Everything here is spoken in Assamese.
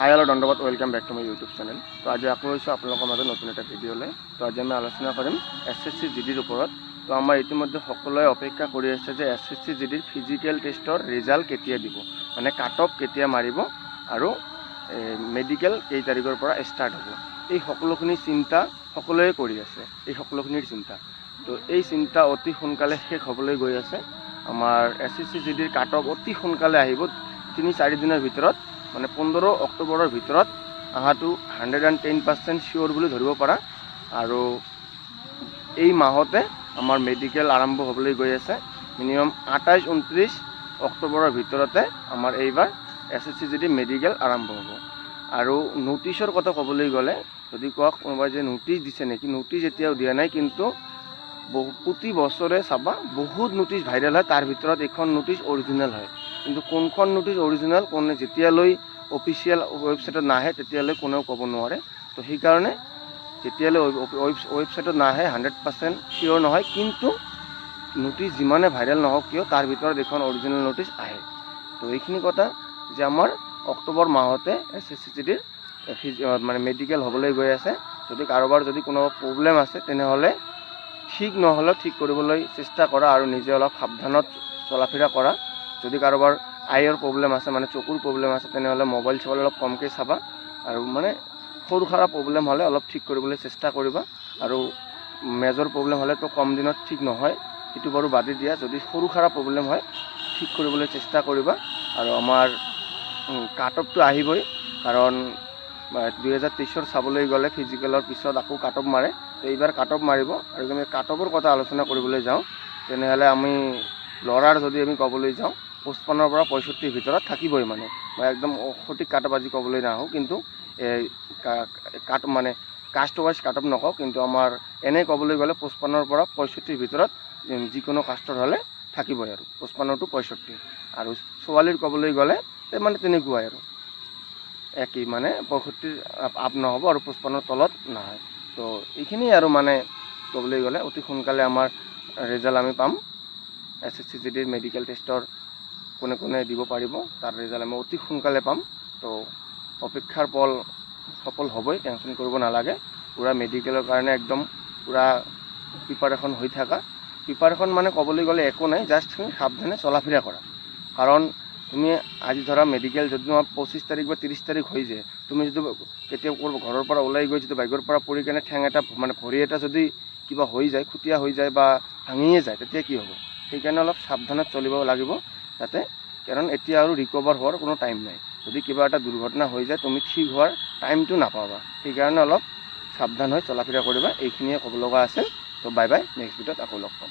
হাই হেল্ল' ধন্যবাদ, welcome back to my YouTube channel. তো আজি আকৌ হৈছোঁ আপোনালোকৰ মাজত নতুন এটা ভিডিঅ'লৈ। তো আজি আমি আলোচনা কৰিম SSC GDৰ ওপৰত। তো আমাৰ ইতিমধ্যে সকলোৱে অপেক্ষা কৰি আছে যে SSC GDৰ ফিজিকেল টেষ্টৰ ৰিজাল্ট কেতিয়া দিব, মানে কাট অফ কেতিয়া মাৰিব আৰু মেডিকেল কেই তাৰিখৰ পৰা ষ্টাৰ্ট হ'ব। এই সকলোখিনি চিন্তা সকলোৱে কৰি আছে, এই সকলোখিনিৰ চিন্তা। তো এই চিন্তা অতি সোনকালে শেষ হ'বলৈ গৈ আছে। আমাৰ SSC GDৰ কাট অফ অতি সোনকালে আহিব, 3-4 দিনৰ ভিতৰত, মানে 15 অক্টোবৰৰ ভিতৰত অহাটো 110% চিয়'ৰ বুলি ধৰিব পাৰা। আৰু এই মাহতে আমাৰ মেডিকেল আৰম্ভ হ'বলৈ গৈ আছে। মিনিমাম 28-29 অক্টোবৰৰ ভিতৰতে আমাৰ এইবাৰ SSC GD মেডিকেল আৰম্ভ হ'ব। আৰু নটিচৰ কথা ক'বলৈ গ'লে, যদি কোৱা কোনোবাই যে নটিচ দিছে নেকি, নটিচ এতিয়াও দিয়া নাই। কিন্তু প্ৰতি বছৰে চাবা বহুত নটিচ ভাইৰেল হয়, তাৰ ভিতৰত এখন নটিচ অৰিজিনেল হয়। কিন্তু কোনখন নটিচ অৰিজিনেল, কোনে যেতিয়ালৈ অফিচিয়েল ৱেবছাইটত নাহে তেতিয়ালৈ কোনেও ক'ব নোৱাৰে। তো সেইকাৰণে যেতিয়ালৈ ৱেবছাইটত নাহে 100% চিয়'ৰ নহয়। কিন্তু নটিচ যিমানে ভাইৰেল নহওক কিয়, তাৰ ভিতৰত এখন অৰিজিনেল নটিচ আহে। তো এইখিনি কথা যে আমাৰ অক্টোবৰ মাহতে SSC GDৰ মানে মেডিকেল হ'বলৈ গৈ আছে। যদি কাৰোবাৰ যদি কোনো প্ৰব্লেম আছে তেনেহ'লে ঠিক নহ'লেও ঠিক কৰিবলৈ চেষ্টা কৰা আৰু নিজে অলপ সাৱধানত চলা ফিৰা কৰা। যদি কাৰোবাৰ আইৰ প্ৰব্লেম আছে, মানে চকুৰ প্ৰব্লেম আছে, তেনেহ'লে মোবাইল চোবাইল অলপ কমকৈ চাবা। আৰু মানে সৰু সুৰা প্ৰব্লেম হ'লে অলপ ঠিক কৰিবলৈ চেষ্টা কৰিবা। আৰু মেজৰ প্ৰব্লেম হ'লেতো কম দিনত ঠিক নহয়, সেইটো বাৰু বাদে দিয়া। যদি সৰু সুৰা প্ৰব্লেম হয় ঠিক কৰিবলৈ চেষ্টা কৰিবা। আৰু আমাৰ কাট অফটো আহিবই, কাৰণ 2023 চাবলৈ গ'লে ফিজিকেলৰ পিছত আকৌ কাট অফ মাৰে। তো এইবাৰ কাট অফ মাৰিব। আৰু যদি আমি কাট অফৰ কথা আলোচনা কৰিবলৈ যাওঁ, তেনেহ'লে আমি ল'ৰাৰ যদি আমি ক'বলৈ যাওঁ 55 পৰা 65 ভিতৰত থাকিবই। মানে মই একদম সঠিক কাট অফ আজি ক'বলৈ নাহোঁ, কিন্তু কাট মানে কাষ্ট ৱাইজ কাট অফ নকওঁ, কিন্তু আমাৰ এনেই ক'বলৈ গ'লে 55 পৰা 65 ভিতৰত যিকোনো কাষ্টৰ হ'লে থাকিবই, আৰু 55 to 65। আৰু ছোৱালীৰ ক'বলৈ গ'লে মানে তেনেকুৱাই আৰু একেই, মানে 65 আপ নহ'ব আৰু 55 তলত নহয়। তো এইখিনিয়ে আৰু মানে ক'বলৈ গ'লে অতি সোনকালে আমাৰ ৰিজাল্ট আমি পাম। SSC GDৰ মেডিকেল টেষ্টৰ কোনে কোনে দিব পাৰিব, তাৰ ৰিজাল্ট আমি অতি সোনকালে পাম। তো অপেক্ষাৰ ফল সফল হ'বই, টেনশ্যন কৰিব নালাগে। পূৰা মেডিকেলৰ কাৰণে একদম পূৰা প্ৰিপাৰেশ্যন হৈ থাকা। প্ৰিপাৰেশ্যন মানে ক'বলৈ গ'লে একো নাই, জাষ্ট তুমি সাৱধানে চলা ফিৰা কৰা। কাৰণ তুমি আজি ধৰা মেডিকেল যদি তোমাৰ 25 তাৰিখ বা 30 তাৰিখ হৈ যায়, তুমি যদি কেতিয়াও ঘৰৰ পৰা ওলাই গৈ যদি বাইকৰ পৰা পৰি কেনে ঠেং এটা মানে ভৰি এটা যদি কিবা হৈ যায়, খুটিয়া হৈ যায় বা ভাঙিয়ে যায়, তেতিয়া কি হ'ব? সেইকাৰণে অলপ সাৱধানত চলিব লাগিব যাতে, কাৰণ এতিয়া আৰু ৰিকভাৰ হোৱাৰ কোনো টাইম নাই। যদি কিবা এটা দুৰ্ঘটনা হৈ যায়, তুমি ঠিক হোৱাৰ টাইমটো নাপাবা। সেইকাৰণে অলপ সাৱধান হৈ চলা ফিৰা কৰিবা। এইখিনিয়ে ক'ব লগা আছিল। তো বাই বাই, নেক্সট ভিডিঅ'ত আকৌ লগ পাম।